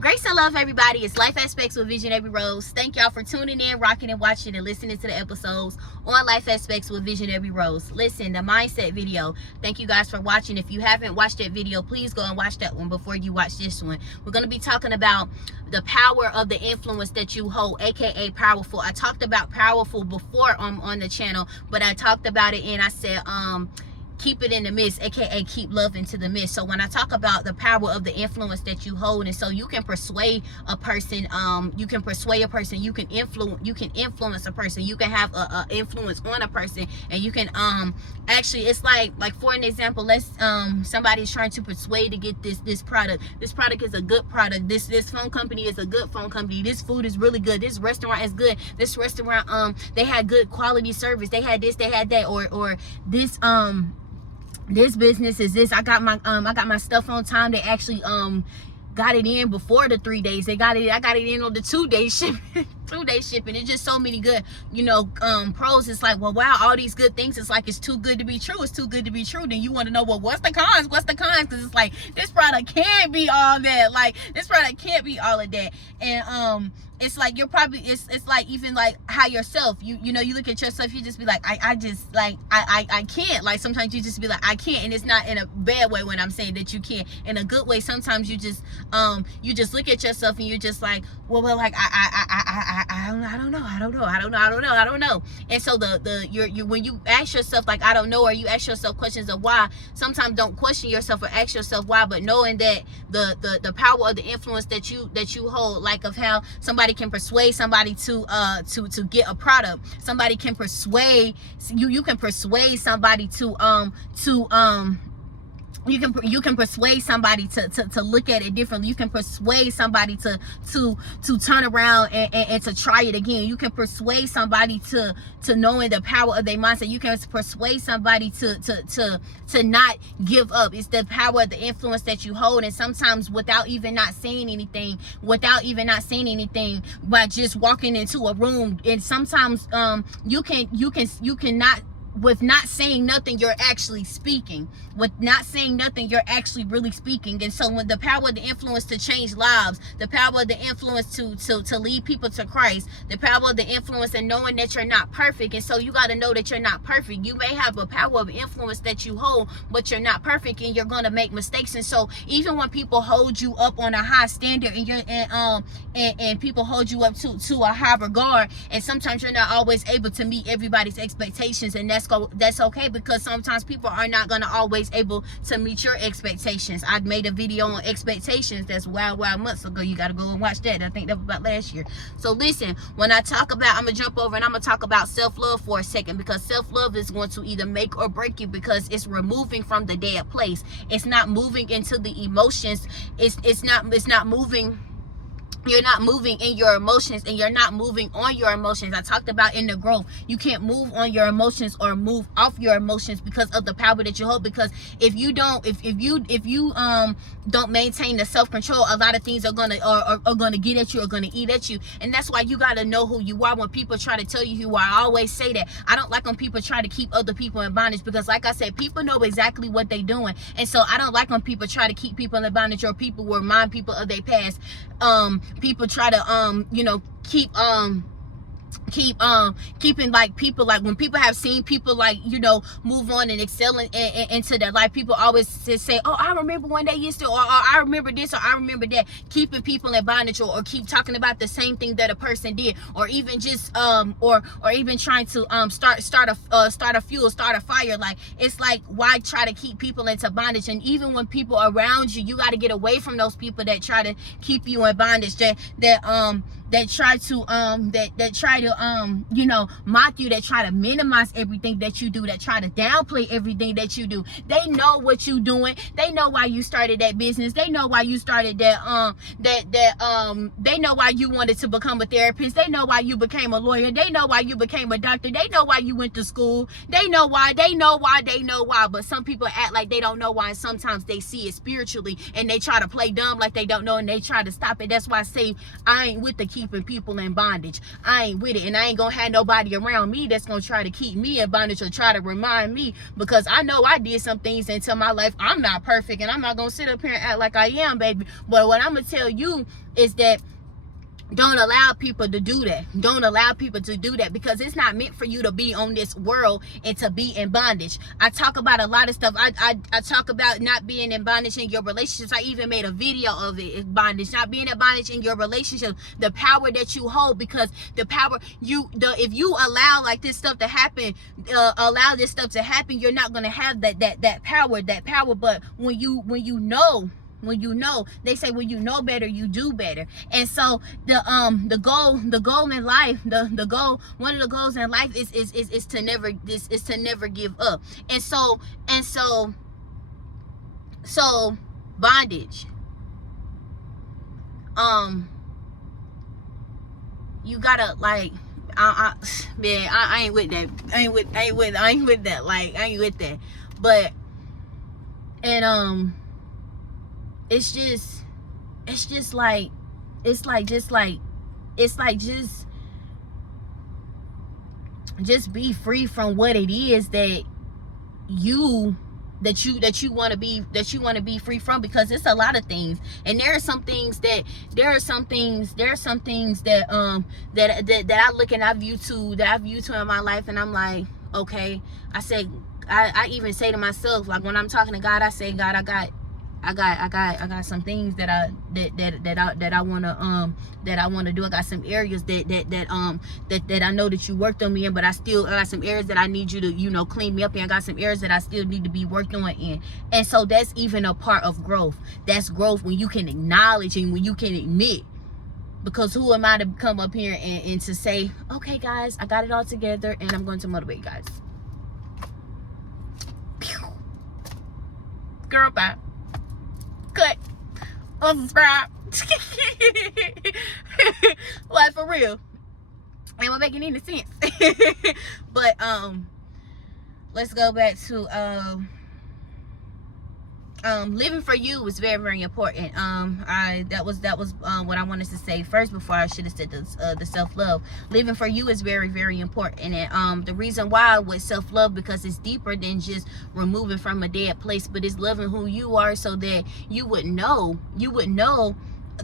Grace and love, everybody. It's Life Aspects with Visionary Rose. Thank y'all for tuning in, rocking and watching, and listening to the episodes on Life Aspects with Visionary Rose. Listen, the mindset video. Thank you guys for watching. If you haven't watched that video, please go and watch that one before you watch this one. We're going to be talking about the power of the influence that you hold, aka powerful. I talked about powerful before on the channel, but I talked about it and I said keep it in the midst, aka keep love into the midst. So when I talk about the power of the influence that you hold, and so you can persuade a person, you can influence a person, you can have a influence on a person, and you can actually, it's like for an example, let's somebody's trying to persuade to get this product. This product is a good product. This phone company is a good phone company. This food is really good. This restaurant is good. This restaurant they had good quality service. They had this, they had that, or this business is this. I got my stuff on time. They actually got it in before the 3 days. I got it in on the 2-day shipping. 2-day shipping. It's just so many good, pros. It's like, well, wow, all these good things. It's like, it's too good to be true. It's too good to be true. Then you want to know, well, what's the cons? Because it's like, this product can't be all that. Like, this product can't be all of that. And it's like, you're probably, it's like, even like how yourself, you look at yourself, you just be like, I just like, I can't. Like, sometimes you just be like, I can't. And it's not in a bad way when I'm saying that you can't. In a good way, sometimes you just look at yourself and you're just like, well, like, I don't know. And so you when you ask yourself, like, I don't know, or you ask yourself questions of why, sometimes don't question yourself or ask yourself why, but knowing that the power of the influence that you hold, like of how somebody can persuade somebody to get a product. Somebody can persuade you can persuade somebody to you can persuade somebody to look at it differently. You can persuade somebody to turn around and to try it again. You can persuade somebody to knowing the power of their mindset. You can persuade somebody to not give up. It's the power of the influence that you hold, and sometimes without even not saying anything, by just walking into a room, and sometimes you cannot. With not saying nothing, you're actually speaking. With not saying nothing, you're actually really speaking. And so when the power of the influence to change lives, the power of the influence to lead people to Christ, the power of the influence and knowing that you're not perfect. And so you got to know that you're not perfect. You may have a power of influence that you hold, but you're not perfect, and you're going to make mistakes. And so even when people hold you up on a high standard, and you're and people hold you up to a high regard, and sometimes you're not always able to meet everybody's expectations, and that's okay, because sometimes people are not going to always able to meet your expectations. I made a video on expectations that's wild months ago. You got to go and watch that. I think that was about last year. So listen, when I talk about, I'm gonna jump over and I'm gonna talk about self-love for a second, because self-love is going to either make or break you, because it's removing from the dead place. It's not moving into the emotions. It's not moving. You're not moving in your emotions, and you're not moving on your emotions. I talked about in the growth, you can't move on your emotions or move off your emotions because of the power that you hold. Because if you don't maintain the self-control, a lot of things are gonna get at you, or gonna eat at you. And that's why you gotta know who you are. When people try to tell you who you are, I always say that I don't like when people try to keep other people in bondage, because like I said, people know exactly what they're doing. And so I don't like when people try to keep people in bondage, or people remind people of their past. People try to keeping like people, like when people have seen people like move on and excel into their life, people always say, oh, I remember when they used to, or I remember this, or I remember that. Keeping people in bondage, or keep talking about the same thing that a person did, or even just or even trying to start a fire. Like, it's like, why try to keep people into bondage? And even when people around you got to get away from those people that try to keep you in bondage, that try to mock you, that try to minimize everything that you do, that try to downplay everything that you do. They know what you doing. They know why you started that business. They know why you started that they know why you wanted to become a therapist. They know why you became a lawyer. They know why you became a doctor. They know why you went to school. They know why. But some people act like they don't know why, and sometimes they see it spiritually and they try to play dumb like they don't know, and they try to stop it. That's why I say I ain't with the keeping people in bondage. I ain't with it. And I ain't gonna have nobody around me that's gonna try to keep me in bondage or try to remind me, because I know I did some things into my life. I'm not perfect, and I'm not gonna sit up here and act like I am, baby. But what I'm gonna tell you is that don't allow people to do that. Don't allow people to do that, because it's not meant for you to be on this world and to be in bondage. I talk about a lot of stuff. I talk about not being in bondage in your relationships. I even made a video of it. Bondage, not being in bondage in your relationship. The power that you hold, because the power if you allow like this stuff to happen, you're not gonna have that power. But when you know, they say when you know better, you do better. And so the goal in life, one of the goals in life is to never give up. And so bondage, you gotta like, I ain't with that. I ain't with that. Like, I ain't with that. But and it's like just be free from what it is that you want to be free from, because it's a lot of things. And there are some things that I look and I view to in my life, and I'm like, okay, I even say to myself, like when I'm talking to God, I say, God, I got some things that I wanna do. I got some areas that I know that you worked on me in, but I got some areas that I need you to, clean me up in. I got some areas that I still need to be worked on in. And so that's even a part of growth. That's growth when you can acknowledge and when you can admit. Because who am I to come up here and to say, okay guys, I got it all together and I'm going to motivate you guys. Girl, bye. Cut. Unsubscribe. Like, for real. Ain't what making any sense. But let's go back to living for you is very, very important. That was what I wanted to say first before I should have said the self-love. Living for you is very, very important. And the reason why with self-love, because it's deeper than just removing from a dead place, but it's loving who you are, so that you would know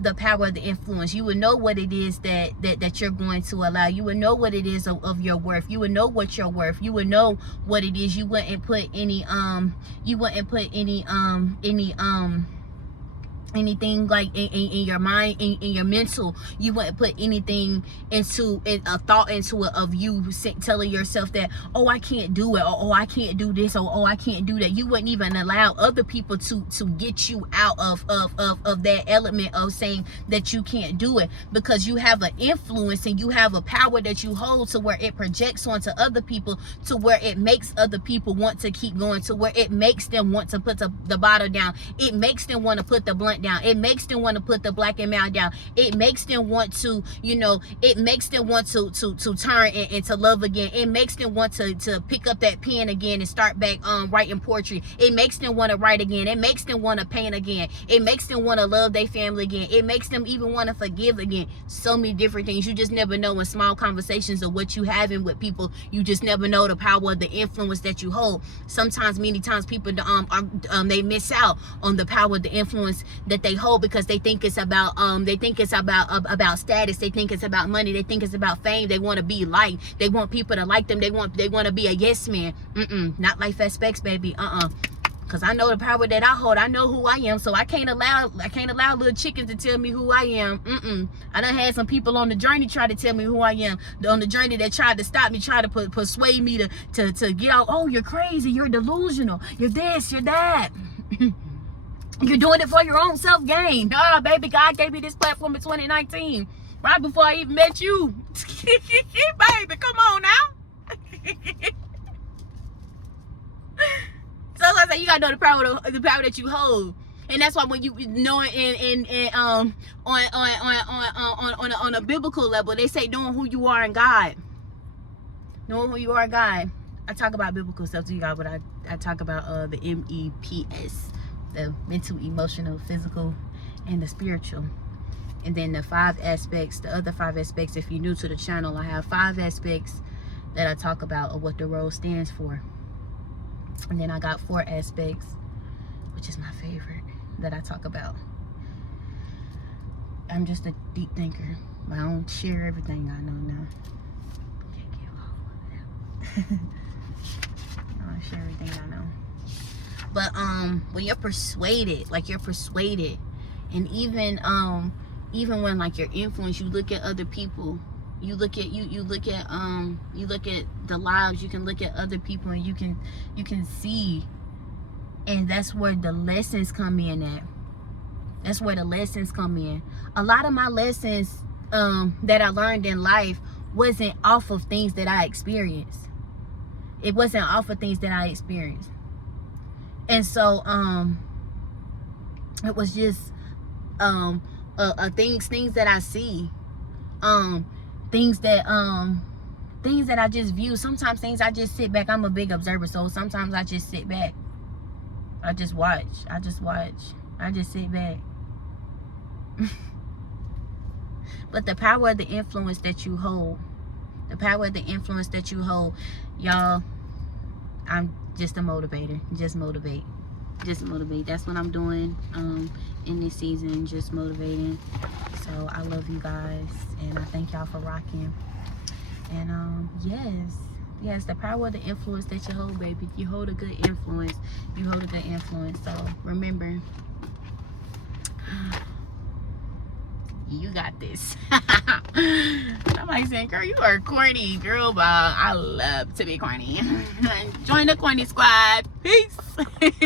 the power of the influence. You would know what it is that you're going to allow. You would know what it is of your worth. You would know what you're worth. You would know what it is. You wouldn't put anything like in your mind, in your mental. You wouldn't put anything into a thought into it of you telling yourself that, oh, I can't do it, or oh, I can't do this, or oh, I can't do that. You wouldn't even allow other people to get you out of that element of saying that you can't do it, because you have an influence and you have a power that you hold, to where it projects onto other people, to where it makes other people want to keep going, to where it makes them want to put the bottle down. It makes them want to put the blunt down. It makes them want to put the black and mild down. It makes them want to, it makes them want to turn and to love again. It makes them want to pick up that pen again and start back writing poetry. It makes them want to write again. It makes them want to paint again. It makes them want to love their family again. It makes them even want to forgive again. So many different things. You just never know in small conversations of what you having with people. You just never know the power of the influence that you hold. Many times people they miss out on the power of the influence that they hold, because they think it's about about status. They think it's about money. They think it's about fame. They want to be liked. They want people to like them. They want to be a yes man. Not Life at Specs, baby. Because I know the power that I hold. I know who I am, so I can't allow little chickens to tell me who I am. I done had some people on the journey try to tell me who I am. On the journey that tried to stop me, try to persuade me to get out. Oh, you're crazy. You're delusional. You're this. You're that. You're doing it for your own self-gain. Nah, baby, God gave me this platform in 2019, right before I even met you. Baby, come on now. So like I say, you gotta know the power that you hold. And that's why when you know on a biblical level, they say knowing who you are in God. Knowing who you are in God. I talk about biblical stuff to you guys, but I talk about the MEPS. The mental, emotional, physical, and the spiritual. And then the 5 aspects, the other 5 aspects, if you're new to the channel, I have 5 aspects that I talk about of what the rose stands for. And then I got 4 aspects, which is my favorite, that I talk about. I'm just a deep thinker, but I don't share everything I know now. Can't give all of that. I don't share everything I know. But when you're persuaded, like you're persuaded, and even when like you're influenced, you look at other people, you look at the lives, you can look at other people, and you can see, and that's where the lessons come in at. That's where the lessons come in. A lot of my lessons that I learned in life wasn't off of things that I experienced. It wasn't off of things that I experienced. And so it was just things that I see, things that I just view. Sometimes things I just sit back. I'm a big observer, so sometimes I just sit back. I just watch. I just sit back. But the power of the influence that you hold, y'all, I'm just a motivator. Just motivate. That's what I'm doing in this season, just motivating. So I love you guys, and I thank y'all for rocking. And yes, the power of the influence that you hold, baby. You hold a good influence. So remember, you got this. Somebody saying, girl, you are corny. Girl, but I love to be corny. Join the corny squad. Peace.